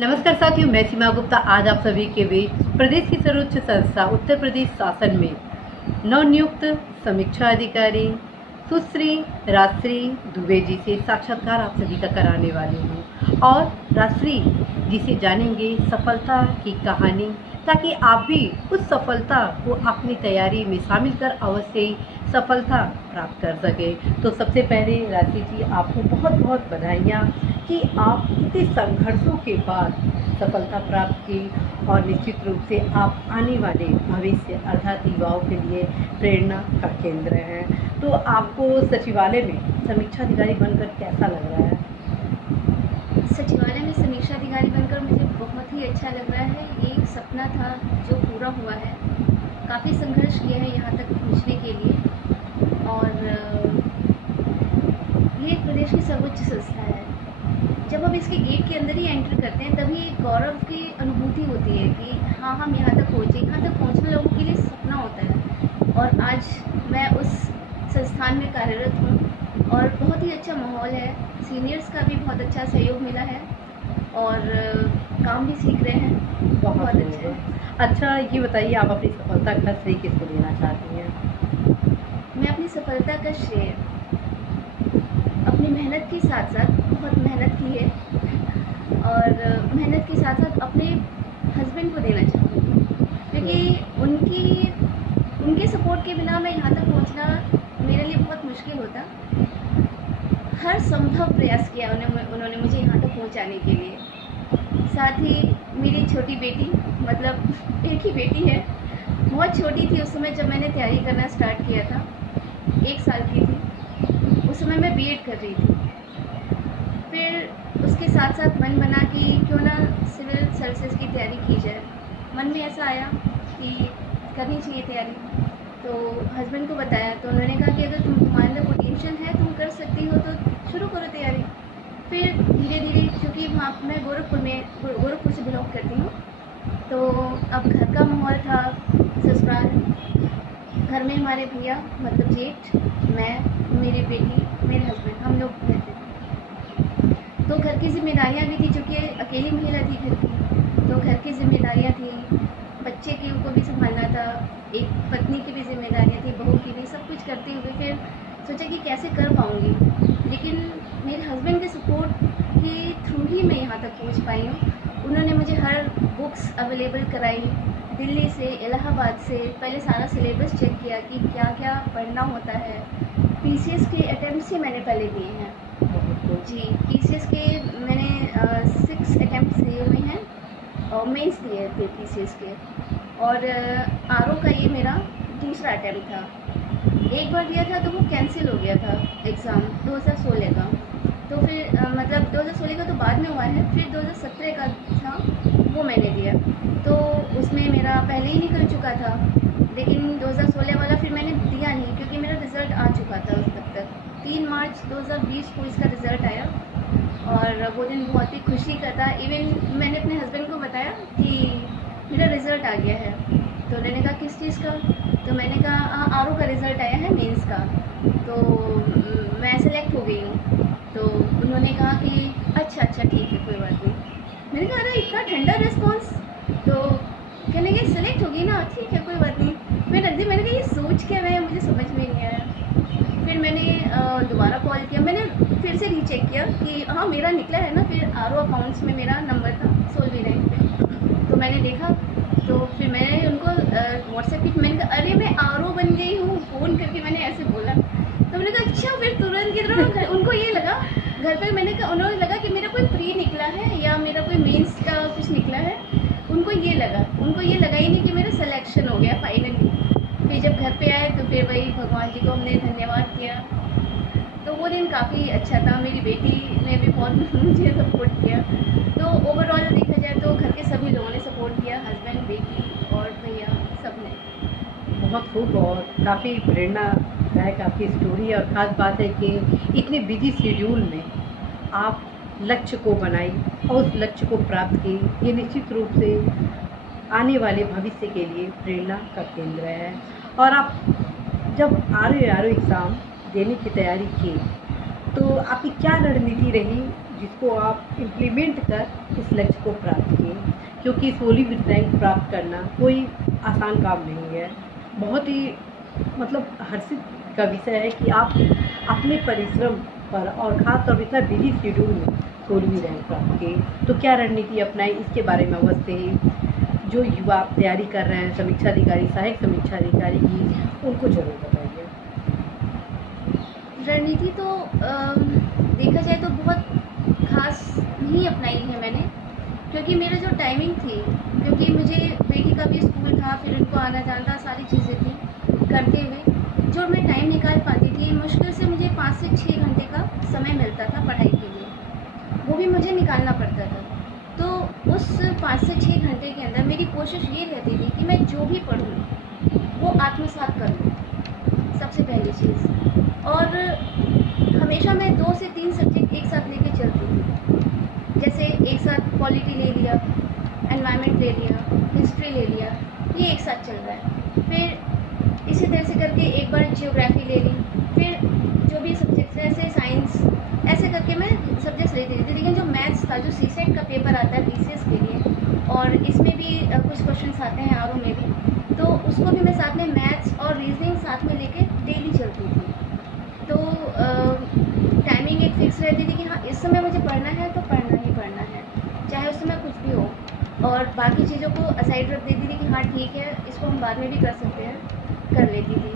नमस्कार साथियों, मैं सीमा गुप्ता आज आप सभी के बीच प्रदेश की सर्वोच्च संस्था उत्तर प्रदेश शासन में नवनियुक्त समीक्षा अधिकारी सुश्री राजश्री दुबे जी से साक्षात्कार आप सभी का कराने वाली हूँ और राजश्री जी से जानेंगे सफलता की कहानी, ताकि आप भी उस सफलता को अपनी तैयारी में शामिल कर अवश्य ही सफलता प्राप्त कर सके। तो सबसे पहले राजश्री जी, आपको बहुत बहुत बधाइयाँ कि आप इतने संघर्षों के बाद सफलता प्राप्त की और निश्चित रूप से आप आने वाले भविष्य अर्थात युवाओं के लिए प्रेरणा का केंद्र हैं। तो आपको सचिवालय में समीक्षा अधिकारी बनकर कैसा लग रहा है? सचिवालय में समीक्षा अधिकारी बनकर मुझे बहुत ही अच्छा लग रहा है। ये एक सपना था जो पूरा हुआ है। काफ़ी संघर्ष किया है यहाँ तक पहुँचने के लिए और ये प्रदेश की सर्वोच्च संस्था है। जब हम इसके गेट के अंदर ही एंटर करते हैं तभी एक गौरव की अनुभूति होती है कि हाँ, हम यहाँ तक पहुँचे। यहाँ तक पहुँचना लोगों के लिए सपना होता है और आज मैं उस संस्थान में कार्यरत हूँ और बहुत ही अच्छा माहौल है। सीनियर्स का भी बहुत अच्छा सहयोग मिला है और काम भी सीख रहे हैं। बहुत अच्छा है। अच्छा, ये बताइए, आप अपनी सफलता का श्रेय किसको देना चाहती हैं? मैं अपनी सफलता का श्रेय अपनी मेहनत के साथ साथ, बहुत मेहनत की है और मेहनत के साथ साथ अपने हस्बैंड को देना चाहूँगी, क्योंकि उनके सपोर्ट के बिना मैं यहाँ तक पहुँचना मेरे लिए बहुत मुश्किल होता। हर संभव प्रयास किया उन्होंने मुझे यहाँ तक पहुँचाने के लिए। साथ ही मेरी छोटी बेटी, मतलब एक ही बेटी है, बहुत छोटी थी उस समय जब मैंने तैयारी करना स्टार्ट किया था, 1 साल की थी। उस समय मैं बीएड कर रही थी। फिर उसके साथ साथ मन बना कि क्यों ना सिविल सर्विसेज की तैयारी की जाए। मन में ऐसा आया कि करनी चाहिए तैयारी। तो हस्बैंड को बताया तो उन्होंने कहा कि अगर तुम्हारे अंदर पोटेंशियल है, तुम कर सकती हो तो शुरू करो तैयारी। फिर धीरे धीरे, क्योंकि वहाँ मैं गोरखपुर से बिलोंग करती हूँ, तो अब घर का माहौल था, ससुराल, घर में हमारे भैया मतलब जेठ, मैं, मेरी बेटी, मेरे हस्बैंड, हम लोग रहते थे। तो घर की जिम्मेदारियाँ भी थी, चूँकि अकेली महिला थी घर की, तो घर की जिम्मेदारियाँ थी, बच्चे की को भी संभालना था, एक पत्नी की भी जिम्मेदारियाँ थी, बहू की भी, सब कुछ करते हुए फिर सोचा कि कैसे कर पाऊँगी। लेकिन मेरे हस्बैंड के सपोर्ट के थ्रू ही मैं यहाँ तक पहुँच पाई हूँ। उन्होंने मुझे हर बुक्स अवेलेबल कराई, दिल्ली से, इलाहाबाद से। पहले सारा सिलेबस चेक किया कि क्या क्या पढ़ना होता है। पीसीएस के अटैम्प्ट्स ही मैंने पहले दिए हैं जी। पीसीएस के मैंने 6 अटैम्प्ट्स दिए हुए हैं और मेंस दिए थे पीसीएस के, और आरओ का ये मेरा दूसरा अटैम्प्ट था। एक बार दिया था तो वो कैंसिल हो गया था एग्ज़ाम 2016 का। तो फिर मतलब 2016 का तो बाद में हुआ है, फिर 2017 का था वो मैंने दिया। तो उसमें मेरा पहले ही निकल चुका था, लेकिन 2016 वाला फिर मैंने दिया नहीं क्योंकि मेरा रिज़ल्ट आ चुका था उस तक। 3 मार्च 2020 को इसका रिज़ल्ट आया और वो दिन बहुत ही खुशी का था। इवन मैंने अपने हस्बैंड को बताया कि मेरा रिज़ल्ट आ गया है, तो उन्होंने कहा किस चीज़ का? तो मैंने कहा आरओ का रिज़ल्ट आया है, मेंस का, तो मैं सेलेक्ट हो गई हूँ। तो उन्होंने कहा कि अच्छा ठीक है, कोई बात नहीं। मैंने कहा अरे इतना ठंडा रिस्पॉन्स, तो कहने लगे सेलेक्ट होगी ना, ठीक है कोई बात नहीं। मैंने कहा ये सोच क्या रहे हैं, मुझे समझ में नहीं आया। फिर मैंने दोबारा कॉल किया, मैंने फिर से रीचेक किया कि हाँ मेरा निकला है ना। फिर आरओ अकाउंट्स में मेरा नंबर था 16 रैंक पे, तो मैंने देखा, तो फिर मैंने उनको व्हाट्सएप की, मैंने कहा अरे मैं आरओ बन गई हूँ, फ़ोन करके मैंने ऐसे बोला। तो मैंने कहा अच्छा। फिर तुरंत की तुरंत उनको ये लगा घर पर, मैंने कहा उन्होंने लगा कि मेरा कोई प्री निकला है या मेरा कोई मेंस का कुछ निकला है। उनको ये लगा ही नहीं कि मेरा सिलेक्शन हो गया फाइनली। फिर जब घर पे आए तो फिर वही भगवान जी को हमने धन्यवाद किया। तो वो दिन काफ़ी अच्छा था। मेरी बेटी ने भी बहुत मुझे सपोर्ट किया। तो ओवरऑल देखा जाए तो घर के सभी लोगों ने सपोर्ट किया, हस्बैंड, बेटी और भैया, सब ने। बहुत खूब और काफ़ी प्रेरणादायक आपकी स्टोरी है। और ख़ास बात है कि इतने बिजी शेड्यूल में आप लक्ष्य को बनाई और उस लक्ष्य को प्राप्त की। ये निश्चित रूप से आने वाले भविष्य के लिए प्रेरणा का केंद्र है। और आप जब आरओ एग्ज़ाम देने की तैयारी की तो आपकी क्या रणनीति रही जिसको आप इम्प्लीमेंट कर इस लक्ष्य को प्राप्त किए, क्योंकि सोली विद रैंक प्राप्त करना कोई आसान काम नहीं है। बहुत ही मतलब हर्षित का विषय है कि आप अपने परिश्रम पर और ख़ास तौर पर इतना बिजी शेड्यूल में 16वीं रैंक प्राप्त किए। तो क्या रणनीति अपनाई, इसके बारे में अवश्य ही जो युवा तैयारी कर रहे हैं समीक्षा अधिकारी, सहायक समीक्षा अधिकारी की, उनको जरूर बताइए। रणनीति तो देखा जाए तो बहुत खास नहीं अपनाई है मैंने, क्योंकि मेरा जो टाइमिंग थी, क्योंकि मुझे बेटी का भी स्कूल था, फिर उनको आना जाना, सारी चीज़ें थी, करते हुए जो मैं टाइम निकाल पाती थी, मुश्किल से मुझे 5 से 6 घंटे का समय मिलता था पढ़ाई के लिए, वो भी मुझे निकालना पड़ता था। तो उस 5 से 6 घंटे के अंदर मेरी कोशिश ये रहती थी कि मैं जो भी पढ़ूँ वो आत्मसात कर लूँ, सबसे पहली चीज़। और हमेशा मैं 2 से 3 सब्जेक्ट एक साथ लेके चलती थी, जैसे एक साथ पॉलिटी ले लिया, एनवायरनमेंट ले लिया, हिस्ट्री ले लिया, ये एक साथ चल रहा है। फिर इसी तरह से करके एक बार जियोग्राफी ले ली, फिर जो भी सब्जेक्ट्स हैं ऐसे साइंस, ऐसे करके मैं सब्जेक्ट्स लेती थी। लेकिन जो मैथ्स था, जो सीसेट का पेपर आता है बीसीएस के लिए, और इसमें भी कुछ क्वेश्चंस आते हैं आरओ में भी, तो उसको भी मैं साथ में मैथ्स और रीजनिंग साथ में लेके डेली चलती थी। तो टाइमिंग एक फिक्स रहती थी कि हाँ इस समय मुझे पढ़ना है तो पढ़ना ही पढ़ना है, चाहे उस समय कुछ भी हो। और बाकी चीज़ों को असाइड रख देती थी कि हाँ ठीक है, इसको हम बाद में भी कर सकते हैं, कर लेती थी।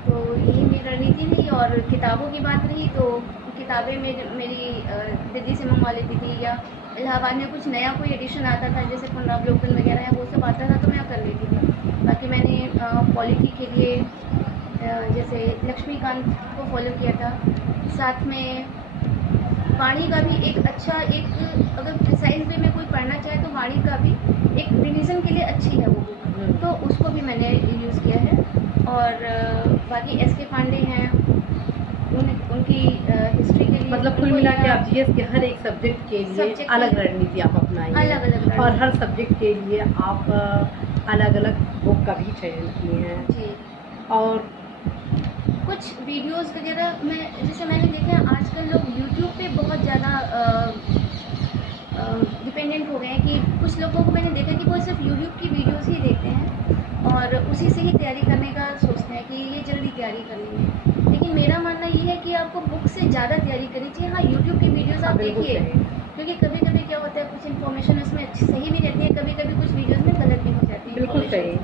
तो यही मेरी रणनीति थी। और किताबों की बात रही तो किताबें मेरी दिल्ली से मंगवा लेती थी, या इलाहाबाद में कुछ नया कोई एडिशन आता था जैसे पुनरावलोकन वगैरह है, वो सब आता था तो मैं कर लेती थी। बाकी मैंने पॉलिटी के लिए जैसे लक्ष्मीकांत को फॉलो किया था, साथ में वाणी का भी एक अच्छा, एक अगर प्रिसाइज वे में कोई पढ़ना चाहे तो वाणी का भी एक रिवीजन के लिए अच्छी है वो बुक, तो उसको भी मैंने यूज़ किया है। और बाकी एसके पांडे हैं, उनकी हिस्ट्री के लिए, मतलब कुल मिला के आप जीएस के हर एक सब्जेक्ट के लिए अलग रणनीति आप अपनाएंगे, अलग अलग, और हर सब्जेक्ट के लिए आप अलग अलग बुक का भी चयन किए हैं जी। और कुछ वीडियोस वगैरह मैं जैसे मैंने देखा है आजकल लोग यूट्यूब पे बहुत ज़्यादा डिपेंडेंट हो गए हैं, कि कुछ लोगों को मैंने देखा कि वो सिर्फ यूट्यूब की वीडियोस ही देखते हैं और उसी से ही तैयारी करने का सोचते हैं कि ये जल्दी तैयारी कर लेंगे। लेकिन मेरा मानना ये है कि आपको बुक से ज़्यादा तैयारी करनी चाहिए। हाँ, यूट्यूब की वीडियोज़ आप देखिए, क्योंकि कभी कभी क्या होता है, कुछ इन्फॉर्मेशन उसमें अच्छी सही भी रहती है, कभी कभी कुछ वीडियोज़ में गलत भी हो जाती है। बिल्कुल सही,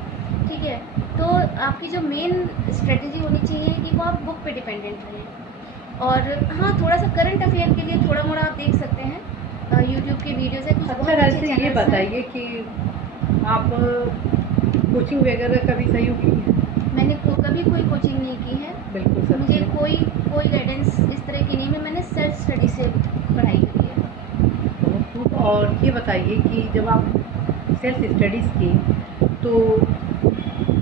ठीक है। तो आपकी जो मेन स्ट्रेटजी होनी चाहिए कि वो आप बुक पे डिपेंडेंट रहें। और हाँ, थोड़ा सा करंट अफेयर के लिए थोड़ा मोड़ा आप देख सकते हैं, यूट्यूब की वीडियोज़ है। अच्छा वैसे ये बताइए कि आप कोचिंग वगैरह का भी सहयोग की है? मैंने कभी कोई कोचिंग नहीं की है। बिल्कुल सर, मुझे कोई गाइडेंस इस तरह की नहीं है, मैंने सेल्फ स्टडी से पढ़ाई की है। बहुत खूब। और ये बताइए कि जब आप सेल्फ स्टडीज़ की तो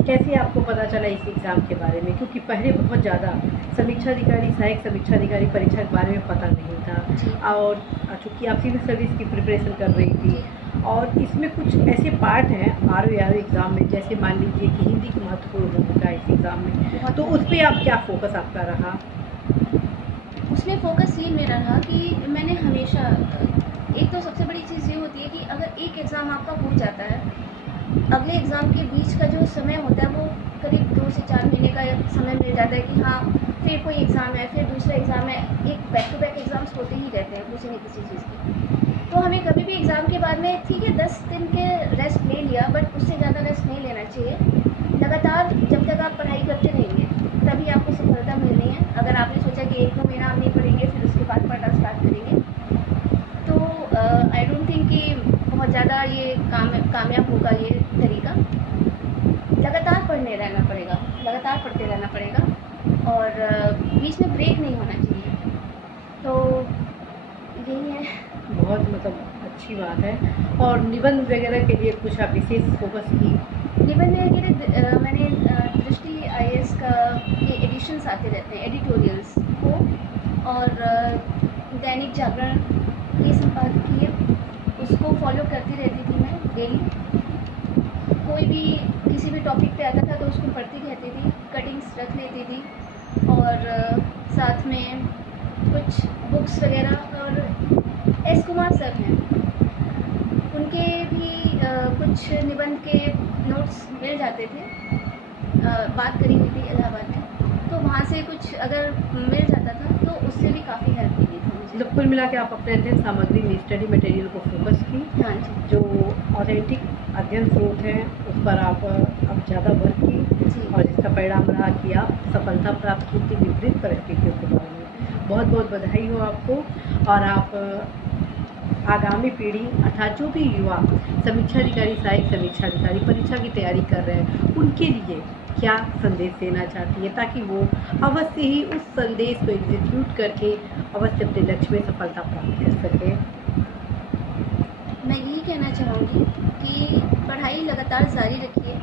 कैसे आपको पता चला इस एग्ज़ाम के बारे में, क्योंकि पहले बहुत ज़्यादा समीक्षा अधिकारी, सहायक समीक्षा अधिकारी परीक्षा के बारे में पता नहीं था, और चूँकि आप सिविल सर्विस की प्रिपरेशन कर रही थी और इसमें कुछ ऐसे पार्ट हैं आर एग्ज़ाम में, जैसे मान लीजिए कि हिंदी की महत्वपूर्ण भूमिका इस एग्ज़ाम में, तो उस पर आप क्या फोकस आपका रहा? उसमें फोकस ये मेरा रहा कि मैंने हमेशा, एक तो सबसे बड़ी चीज़ ये होती है कि अगर एक एग्ज़ाम आपका हो जाता है, अगले एग्ज़ाम के बीच का जो समय होता है वो करीब 2 से 4 महीने का समय मिल जाता है कि हाँ फिर कोई एग्ज़ाम है, फिर दूसरा एग्ज़ाम है, एक बैक टू बैक एग्ज़ाम्स होते ही रहते हैं किसी न किसी चीज़ की। तो हमें कभी भी एग्ज़ाम के बाद में ठीक है 10 दिन के रेस्ट ले लिया, बट उससे ज़्यादा रेस्ट नहीं लेना चाहिए। लगातार जब तक आप पढ़ाई करते रहेंगे तभी आपको सफलता मिलनी है। अगर आपने सोचा कि 1-2 महीना आप नहीं पढ़ेंगे फिर उसके बाद पढ़ना स्टार्ट करेंगे, तो आई डोंट थिंक कि बहुत ज़्यादा ये कामयाब होगा ये तरीका। लगातार पढ़ते रहना पड़ेगा और बीच में ब्रेक नहीं होना चाहिए। तो यही है। बहुत मतलब अच्छी बात है। और निबंध वगैरह के लिए कुछ आप विशेष फोकस की? निबंध के लिए मैंने दृष्टि IAS का ये एडिशंस आते रहते हैं, एडिटोरियल्स को, और दैनिक जागरण ये संपादकीय उसको फॉलो करती रहती थी मैं डेली। कोई भी किसी भी टॉपिक पे आता था तो उसको पढ़ती रहती थी, कटिंग्स रख लेती थी, और साथ में कुछ बुक्स वगैरह और एस कुमार सर हैं, उनके भी कुछ निबंध के नोट्स मिल जाते थे। बात करी हुई थी इलाहाबाद में, तो वहाँ से कुछ अगर मिल जाता था तो उससे भी काफ़ी हेल्प मिली थी मुझे। मतलब कुल मिला के आप अपने अध्ययन सामग्री में स्टडी मटेरियल को फोकस की, हाँ जी जो ऑथेंटिक अध्ययन स्रोत हैं उस पर आप अब ज़्यादा वर्क की, जी। और इसका परिणाम रहा कि आप सफलता प्राप्त की थी विपरीत परिस्थितियों के बारे में। बहुत बहुत बधाई हो आपको। और आप आगामी पीढ़ी अर्थात जो भी युवा समीक्षा अधिकारी, सहायक समीक्षा अधिकारी परीक्षा की तैयारी कर रहे हैं, उनके लिए क्या संदेश देना चाहती है, ताकि वो अवश्य ही उस संदेश को एग्जीक्यूट करके अवश्य अपने लक्ष्य में सफलता प्राप्त कर सके? मैं यही कहना चाहूँगी कि पढ़ाई लगातार जारी रखिए,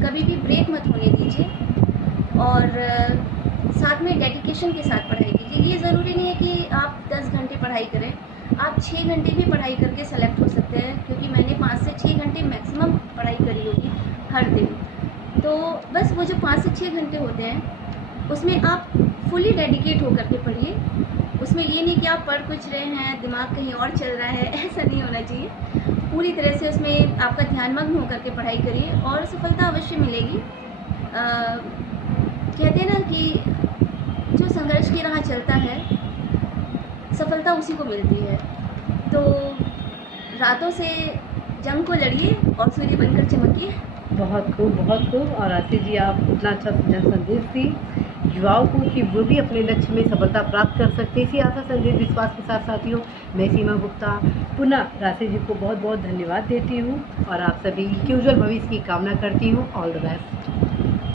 कभी भी ब्रेक मत होने दीजिए, और साथ में डेडिकेशन के साथ पढ़ाई कीजिए। ये ज़रूरी नहीं है कि आप 10 घंटे पढ़ाई करें, आप 6 घंटे भी पढ़ाई करके सेलेक्ट हो सकते हैं, क्योंकि मैंने 5 से 6 घंटे मैक्सिमम पढ़ाई करी होगी हर दिन। तो बस वो जो 5 से 6 घंटे होते हैं उसमें आप फुली डेडिकेट होकर के पढ़िए। उसमें ये नहीं कि आप पढ़ कुछ रहे हैं, दिमाग कहीं और चल रहा है, ऐसा नहीं होना चाहिए। पूरी तरह से उसमें आपका ध्यान मग्न होकर के पढ़ाई करिए और सफलता अवश्य मिलेगी। कहते हैं ना कि जो संघर्ष की राह चलता है सफलता उसी को मिलती है। तो रातों से जंग को लड़िए और सूर्य बनकर चमकिए। बहुत खूब, बहुत खूब। और आशीष जी, आप इतना अच्छा जन संदेश दी युवाओं को कि वो भी अपने लक्ष्य में सफलता प्राप्त कर सकते हैं। इसी आशा संदेश विश्वास के साथ साथियों, मैं सीमा गुप्ता पुनः राशि जी को बहुत बहुत धन्यवाद देती हूँ और आप सभी के उज्जवल भविष्य की कामना करती हूँ। All the best.